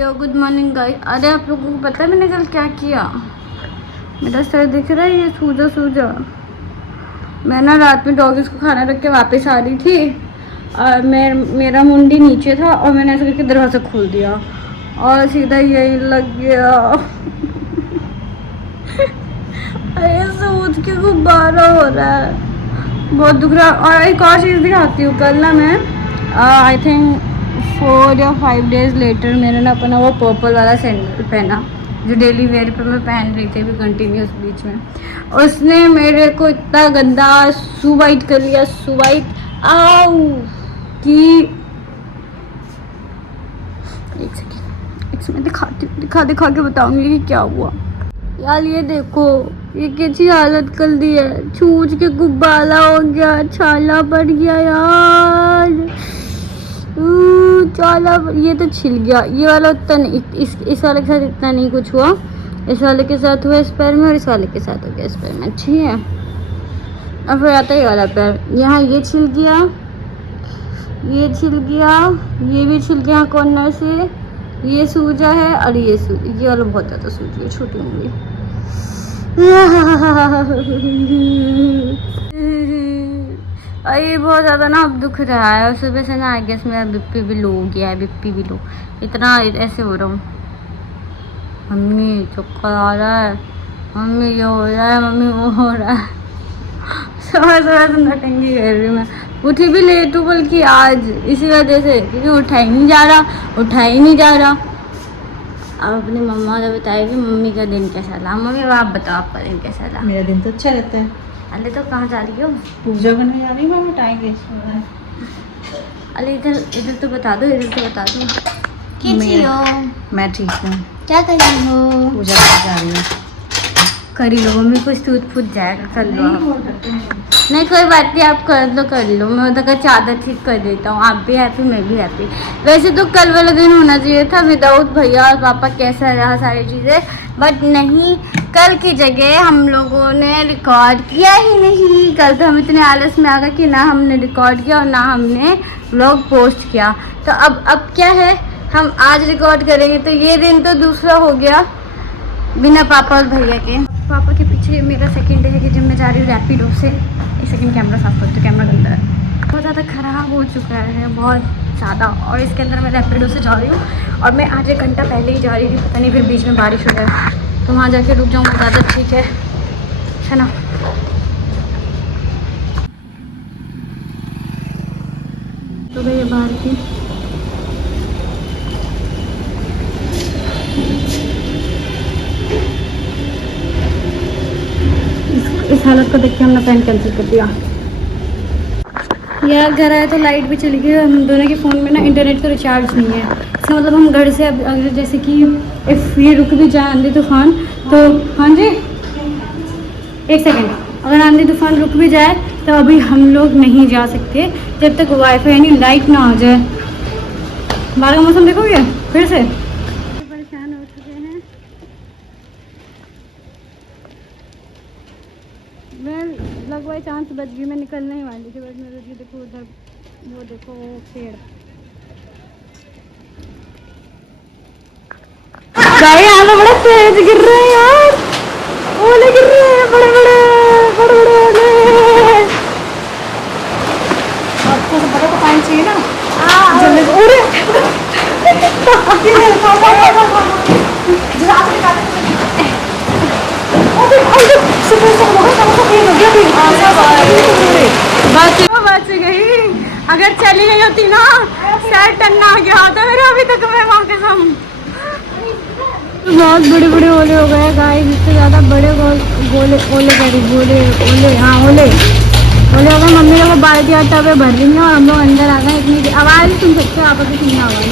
यो good morning guys. अरे आप लोगों को पता है मैंने कल क्या किया? मेरा सर दिख रहा है ये सूजा सूजा। मैं ना रात में डॉगीज को खाना रख के वापस आ रही थी और मेरा मुंडी नीचे था और मैंने ऐसे करके दरवाज़ा खोल दिया और सीधा यही लग गया। अरे सूज के गुब्बारा हो रहा है, बहुत दुख रहा। और एक और चीज़ दिखाती हूँ। कल ना मैं आई थिंक 4 या 5 डेज लेटर मैंने ना अपना वो पर्पल वाला सैंडल पहना जो डेली वेयर पे मैं पहन रही थी अभी कंटिन्यूस बीच में। उसने मेरे को इतना गंदा सुवाइट कर लिया, सुवाइट आओ कि एक सेकंड मैं दिखा के बताऊंगी कि क्या हुआ। यार ये देखो ये कैसी हालत कर दी है, छूछ के गुब्बारा हो गया, छाला पड़ गया यार। छाला ये तो छिल गया। ये वाला उतना नहीं, इस वाले के साथ इतना नहीं कुछ हुआ। इस वाले के साथ हुआ इस पैर में और इस वाले के साथ हो गया इस पैर में। अच्छी है। और फिर आता है ये वाला पैर, यहाँ ये छिल गया, ये छिल गया, ये भी छिल गया कॉर्नर से, ये सूजा है और ये वाला बहुत ज़्यादा सूजी है, छोटी उंगली। ये बहुत ज़्यादा ना अब दुख रहा है और सुबह से ना आई गेस मेरा बीपी भी लो हो गया है, बीपी भी लो। इतना ऐसे हो रहा हूँ, मम्मी चक्कर आ रहा है, मम्मी ये हो रहा है, मम्मी वो हो रहा है। सुबह से नटंगी कर रही हूँ मैं। उठी भी लेट हूँ बल्कि आज इसी वजह से, क्योंकि उठा ही नहीं जा रहा। अब अपनी मम्मा ने बताया कि मम्मी का दिन कैसा रहा। मम्मी आप बताओ आपका दिन कैसा रहा? मेरा दिन तो अच्छा रहता है। अरे तो कहाँ जा रही हो? पूजा करने जा रही हूँ, टाइम वेस्ट हो रहा है। अरे इधर तो बता दो, कैसी हो? मैं ठीक हूँ। क्या कर रही हो? पूजा करने जा रही हूँ। कर ही लो मम्मी, कुछ टूट फूट जाएगा, कर लो आप। नहीं कोई बात नहीं, आप कर लो। मैं उधर का चादर ठीक कर देता हूँ, आप भी हैप्पी मैं भी हैप्पी। वैसे तो कल वाला दिन होना चाहिए था विदाउट भैया और पापा, कैसा रहा सारी चीज़ें, बट नहीं, कल की जगह हम लोगों ने रिकॉर्ड किया ही नहीं। कल तो हम इतने आलस में आ गए कि ना हमने रिकॉर्ड किया और ना हमने व्लॉग पोस्ट किया। तो अब क्या है, हम आज रिकॉर्ड करेंगे। तो ये दिन तो दूसरा हो गया बिना पापा और भैया के। पापा के पीछे मेरा सेकंड है कि जब मैं जा रही हूँ रैपिडो से। एक सेकंड कैमरा साफ कर दो, कैमरा गंदा है, बहुत ज़्यादा ख़राब हो चुका है, बहुत ज़्यादा। और इसके अंदर मैं रैपिडो से जा रही हूँ और मैं आज 1 घंटा पहले ही जा रही थी, पता नहीं फिर बीच में बारिश हो जाए तो वहाँ जाके रुक जाऊँगा, ज़्यादा ठीक है ना। तो भैया बाहर की इस हालत को देख के हमने प्लान कैंसिल कर दिया। यार घर आए तो लाइट भी चली गई। हम दोनों के फ़ोन में ना इंटरनेट का रिचार्ज नहीं है। इसका मतलब हम घर से अब अगर जैसे कि इफ़ ये रुक भी जाए आंधी तूफान तो, हाँ जी एक सेकेंड, अगर आंधी तूफान रुक भी जाए तो अभी हम लोग नहीं जा सकते जब तक वाईफाई यानी लाइट ना आ जाए। बाहर का मौसम देखोगे फिर से परेशान हो चुके हैं। मैं लगभग चांस बच गई, मैं निकलने ही वाली थी, बट मेरे जी देखो उधर, वो देखो पेड़। यहाँ पे बड़ा तेज गिर रहे हैं यार, ओले गिर रहे हैं बड़े बड़े ओले। आपको तो बड़ा पानी चाहिए ना? बच गई। अगर चली गई होती ना, शायद टन्ना आ गया होता मेरा अभी तक। मैं वहाँ कसम बहुत बड़े बड़े ओले हो गए गाइस, इससे ज़्यादा बड़े ओले हो गए। मम्मी लोग बाल्टी आटा पे भर रही है और हम लोग अंदर आ गए। इतनी आवाज़ सुन सकते हो आप, अभी सुनना आवाज़।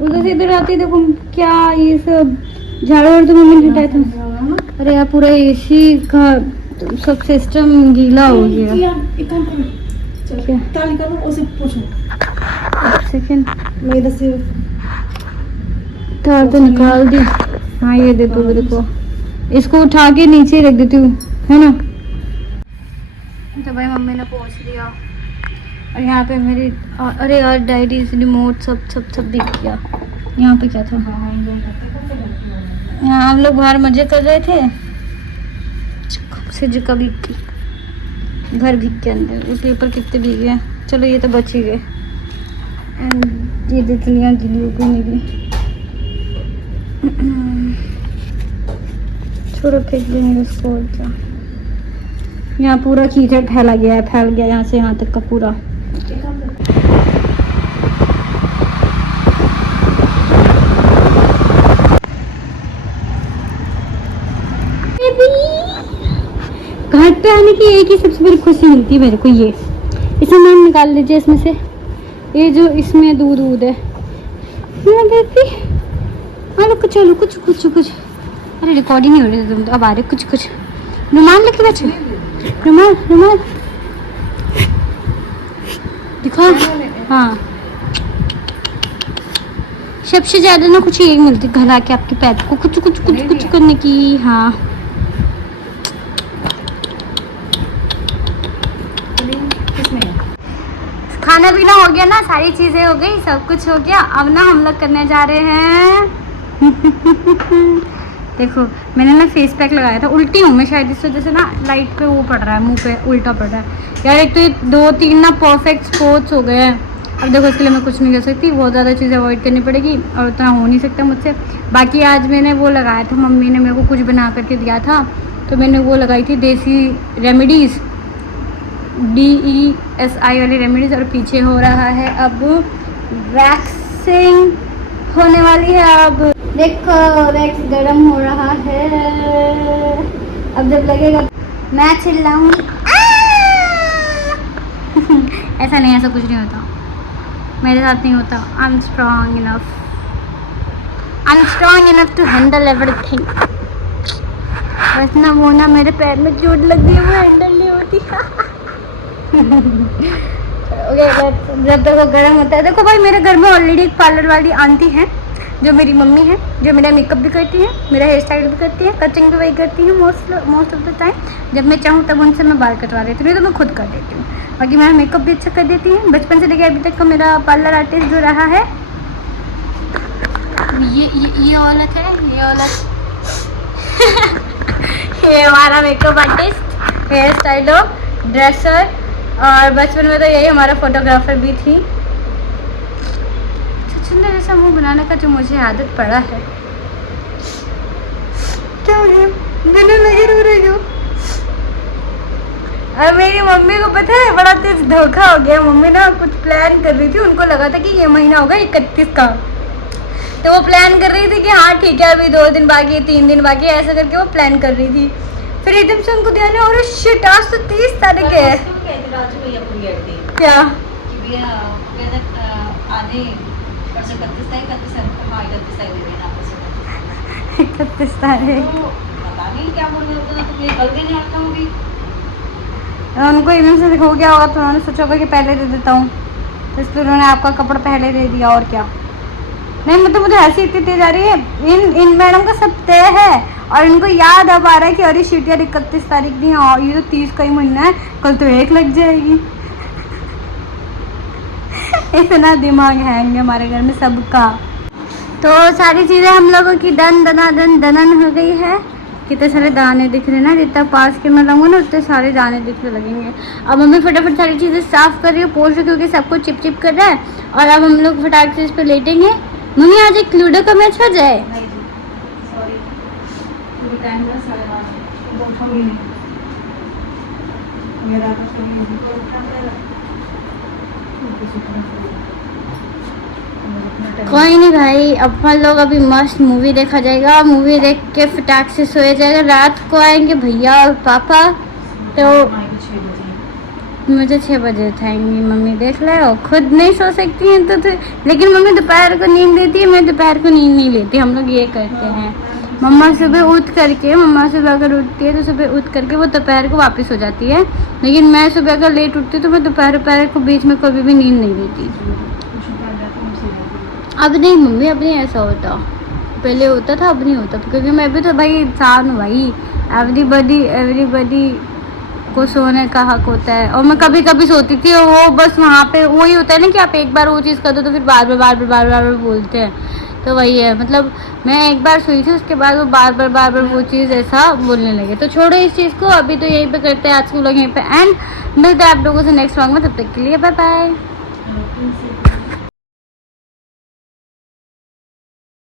उधर से इधर आती देखो क्या ये सब झाड़ू वाड़ू तो मम्मी ने हटाया था। अरे यार पूरा एसी का सब सिस्टम गीला हो गया। सेकंड मेरे से तार तो निकाल दी। हाँ ये देखो इसको उठा के नीचे रख देती हूँ, है ना। तो भाई मम्मी ने पहुँच दिया और यहाँ पे मेरी अरे यार डायरीज रिमोट सब सब सब बिक गया। यहाँ पे क्या था, यहाँ हम लोग बाहर मजे कर रहे थे, से जगह बिक गई, घर भीग के अंदर। ये पेपर कितने भीग गए, चलो ये तो बच ही गए। एंड ये तितलियाँ गिली हो गई मेरी, छोड़ो फेंक देंगे इसको और क्या। यहाँ पूरा कीचड़ फैला गया है, फैल गया यहाँ से यहाँ तक का पूरा। घर पे आने की एक ही सबसे बड़ी खुशी मिलती है मेरे को, ये इसे मैम निकाल लीजिए इसमें से, ये जो इसमें दूध है मैं देती। अरे कुछ चलो कुछ कुछ कुछ, अरे रिकॉर्डिंग नहीं हो रही है, तुम तो अब आ रहे कुछ कुछ। रुमाल लेके बैठे, रुमाल रुमाल दिखा। हाँ सबसे ज्यादा ना कुछ एक मिलती घर आके आपके पैर को कुछ कुछ कुछ कुछ करने की। हाँ खाना पीना हो गया ना, सारी चीजें हो गई, सब कुछ हो गया। अब ना हम लोग करने जा रहे हैं देखो मैंने ना फेस पैक लगाया था, उल्टी हूँ मैं शायद इस वजह से ना लाइट पे वो पड़ रहा है, मुंह पे उल्टा पड़ रहा है यार। एक तो ये 2-3 ना परफेक्ट स्पॉट्स हो गए हैं। अब देखो इसके लिए मैं कुछ नहीं कर सकती, बहुत ज़्यादा चीज़ें अवॉइड करनी पड़ेगी और उतना हो नहीं सकता मुझसे। बाकी आज मैंने वो लगाया था, मम्मी ने मेरे को कुछ बना करके दिया था, तो मैंने वो लगाई थी देसी रेमेडीज़, DESI वाली रेमेडीज़। और पीछे हो रहा है अब वैक्सिंग होने वाली है। अब देखो वैक्स गर्म हो रहा है, अब जब लगेगा मैं चिल्लाऊंगी ऐसा नहीं, ऐसा कुछ नहीं होता मेरे साथ, नहीं होता। I am strong enough to handle everything. बस ना वो ना मेरे पैर में चोट लग गई, वो हैंडल नहीं होती ओके जब तक वो गर्म होता है। देखो भाई मेरे घर में ऑलरेडी एक पार्लर वाली आंटी है जो मेरी मम्मी है, जो मेरा मेकअप भी करती है, मेरा हेयर स्टाइल भी करती है, कटिंग भी वही करती है मोस्ट ऑफ द टाइम। जब मैं चाहूँ तब उनसे मैं बाल कटवा देती हूँ, नहीं तो मैं खुद कर देती हूँ। बाकी मेरा मेकअप भी अच्छा कर देती है। बचपन से लेकर अभी तक का मेरा पार्लर आर्टिस्ट जो रहा है ये औरत है, ये औरत ये हमारा makeup artist, hair styler, dresser, और बचपन में तो यही हमारा फोटोग्राफर भी थी। सुंदर जैसा मुंह बनाने का जो मुझे आदत पड़ा है। क्या हो गया, मैंने लगी रो रही हूँ। और मेरी मम्मी को पता है बड़ा तेज धोखा हो गया। मम्मी ना कुछ प्लान कर रही थी, उनको लगा था कि ये महीना होगा 31 का, तो वो प्लान कर रही थी कि हाँ ठीक है अभी 2 दिन बाकी, 3 दिन बाकी, ऐसा करके वो प्लान कर रही थी। फिर एकदम से उनको ध्यान है, और शिट आज तो 30 तारीख है। क्या इकतीस तारीख उनको एकदम से हो गया होगा, तो उन्होंने सोचा होगा कि पहले दे देता हूँ, तो इसलिए उन्होंने आपका कपड़ा पहले दे दिया। और क्या नहीं, मतलब मुझे हंसी इतनी तेज आ रही है। इन मैडम का सब तय है और इनको याद अब आ रहा है कि अरे शिट यार 31 तारीख नहीं है और ये तो 30 का ही महीना है, कल तो 1 लग जाएगी। इतना दिमाग हैंग है हमारे घर में सबका। तो सारी चीज़ें हम लोगों की दनन हो गई है। कितने सारे दाने दिख रहे हैं ना, जितना पास के मैं लाऊंगा ना उतने सारे दाने दिखने लगेंगे। अब मम्मी फटाफट सारी चीज़ें साफ़ कर रही है, पोछ रही, क्योंकि सबको चिप कर रहा है। और अब हम लोग फटाक से इस पर लेटेंगे। मम्मी आज एक लूडो का मैच हो जाए। कोई नहीं भाई, अपन लोग अभी मस्त मूवी देखा जाएगा, मूवी देख के फटाक से सोया जाएगा। रात को आएंगे भैया और पापा, तो मुझे 6 बजे उठाएंगी मम्मी, देख ले। और खुद नहीं सो सकती हैं तो लेकिन मम्मी दोपहर को नींद देती है, मैं दोपहर को नींद नहीं लेती। हम लोग ये करते हैं, मम्मा सुबह उठ करके, मम्मा सुबह अगर उठती है तो सुबह उठ करके वो दोपहर को वापस हो जाती है, लेकिन मैं सुबह अगर लेट उठती तो मैं दोपहर को बीच में कभी भी नींद नहीं लेती। अब नहीं मम्मी, अब नहीं ऐसा होता। पहले होता था, अब नहीं होता, क्योंकि मैं भी तो भाई इंसान हूँ भाई। एवरीबडी को सोने का हक होता है। और मैं कभी कभी सोती थी और वो बस वहाँ पे वही होता है ना कि आप एक बार वो चीज़ कर दो तो फिर बार बार बोलते हैं। तो वही है, मतलब मैं एक बार सोई थी, उसके बाद वो बार बार वो चीज़ ऐसा बोलने लगे। तो छोड़ो इस चीज़ को, अभी तो यहीं पे करते हैं आज के लोग यहीं पे एंड। मिलते हैं आप लोगों से नेक्स्ट व्लॉग में, तब तक के लिए बाय बाय।